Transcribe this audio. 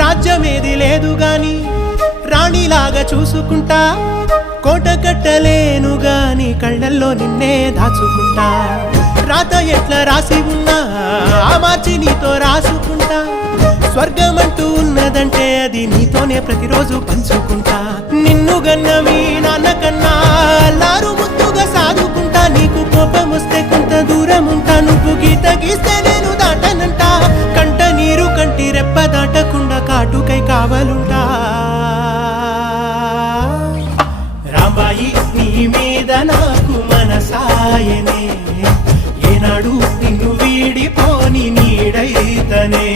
రాజ్యమేది లేదు గాని రాణిలాగా చూసుకుంటా, కోట కట్టలేను గాని కళ్ళల్లో నిన్నే దాచుకుంటా. రాత ఎట్లా రాసి ఉన్నా ఆ మార్చి నీతో రాసుకుంటా. స్వర్గమంటూ ఉన్నదంటే అది నీతోనే ప్రతిరోజు పంచుకుంటా. నిన్ను గన్న మీ నాన్న కన్నా లారు ముద్దుగా సాదుకుంటా. నీకు కోపం వస్తే కొంత దూరం ఉంటా, నువ్వు గీత గీస్తే నేను దాటనంట. కంట నీరు కంటి రెప్ప దాటకుండా కాటుకై కావలుంటా. రాంబాయి నీ మీద నాకు మనసాయనే, ఏనాడు నిన్ను వీడిపోని నీడైతనే.